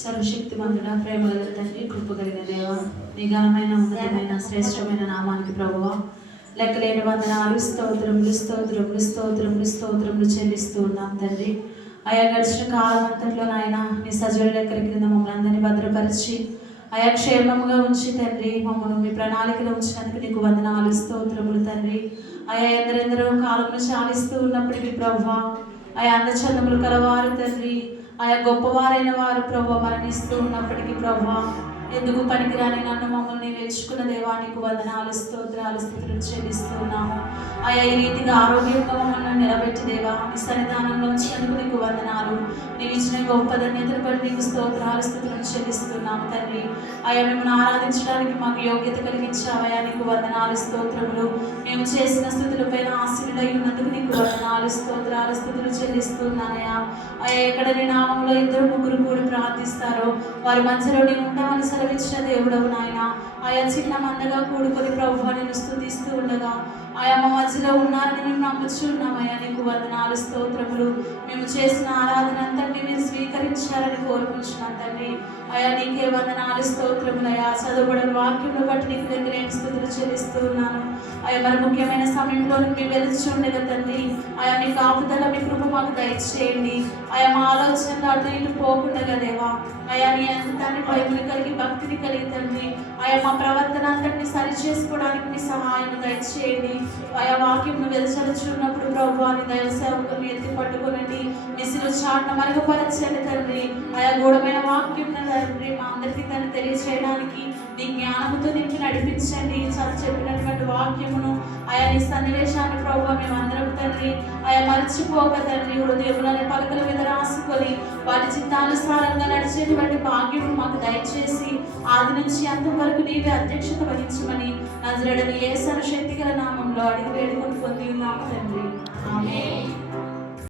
సర్వశక్తిమంతుడా, ప్రేమగల తండ్రి, కృప కలిగిన దేవ, నీ ఘనమైన ఉన్నతమైన శ్రేష్టమైన నామానికి ప్రభువా లెక్కలేని వందనాలు, స్తోత్రములు స్తోత్రములు స్తోత్రములు స్తోత్రములు చెల్లిస్తూ ఉన్నాం తండ్రి. ఆయా గడిచిన కాలం అంతట్లో నాయన నీ సజీవ లెక్కల క్రింద మమ్మల్ని అందరినీ భద్రపరిచి ఆయా క్షేమముగా ఉంచి తండ్రి మమ్మల్ని మీ ప్రణాళికలో ఉంచినందుకు నీకు వందనాలు, స్తోత్రములు తండ్రి. ఆయా ఎందరెందరో కాలంలో చాలిస్తూ ఉన్నప్పటికీ ప్రభువా ఆయా అందచందములు కలవారు తండ్రి, ఆయా గొప్పవారైన వారు ప్రభు మరణిస్తూ ఉన్నప్పటికీ ప్రభు ఎందుకు పనికిరాని నన్ను మమ్మల్ని వెలుచుకున్న దేవానికి వందనాలు, స్తోత్రాలు స్తుతులు చెల్లిస్తున్నాము. ఆయా ఈ రీతిగా ఆరోగ్యంగా మమ్మల్ని నిలబెట్టి దేవా నీ సన్నిధానంలో ఉంచినందుకు నీకు వందనాలు. నీవు ఇచ్చిన గొప్ప ధన్యతను బట్టి నీకు స్తోత్రాలు స్తుతులు చెల్లిస్తున్నాము తండ్రి. ఆయా మిమ్మల్ని ఆరాధించడానికి మాకు యోగ్యత కలిగించావయా నీకు వందనాలు, స్తోత్రములు. మేము చేసిన స్థుతులపైన ఆశీనుడై ఉన్నందుకు నీకు వందనాలు, స్తోత్రాలు స్తుతులు చెల్లిస్తున్నానయా. ఆయా ఎక్కడ నీ నామంలో ఇద్దరు ముగ్గురు కూడి ప్రార్థిస్తారో వారి మధ్యలో నీవు ఉంటామని సెలవిచ్చిన దేవుడవు నాయన. ఆయా చిన్న మందగా కూడుకొని ప్రభువా నిన్ను స్తుతిస్తూ ఉండగా ఆయా మా మధ్యలో ఉన్నారని మేము నమ్ముచూ ఉన్నామయ్యా నీకు వందనాలు, స్తోత్రములు. మేము చేసిన ఆరాధన అంతటినీ మీరు స్వీకరించాలని కోరుకుంటున్నాం తండ్రి. ఆయా నీకే వందనాలు, స్తోత్రములు. అయా చదువుబడిన వాక్యంలో బట్టి నీకు దగ్గర స్థుతులు చెల్లిస్తూ ఉన్నాను. ఆయా మరి ముఖ్యమైన సమయంలో మేము వెలుచు ఉండగా తండ్రి ఆయా మీ కాపుదల మీ కృప మాకు దయచేయండి. ఆయా మా ఆలోచనలు అటు ఇటు పోకుండా దేవా ఆయా నీ అంతాన్ని భయములు కలిగి భక్తిని కలిగి తండ్రి ఆయా మా ప్రవర్తన అంతటిని సరి చేసుకోవడానికి మీ సహాయం దయచేయండి. ఆయా వాక్యంను వెదచలుచున్నప్పుడు ప్రభు అని దైవ సేవకుని ఎత్తి పట్టుకునండి, నిశలు చాటున మరుగుపరచండి తండ్రి. ఆయా గూఢమైన వాక్యం తండ్రి మా అందరికీ తను తెలియచేయడానికి నీ జ్ఞానముతో నింపి నడిపించండి. చెప్పినటువంటి వాక్యమును ఆయా నీ సన్నివేశాన్ని ప్రభు మేమందరం తండ్రి ఆయా మరచిపోక తండ్రి హృదయములని పలకల మీద రాసుకొని వాటి చిత్తానుసారంగా నడిచేటువంటి భాగ్యము మాకు దయచేసి ఆది నుంచి అంతం వరకు నీవే అధ్యక్షత వహించమని నజరేయుడైన యేసు శక్తిగల నామంలో అడిగి వేడుకొని పొంది ఉన్నాము తండ్రి. ఆమేన్.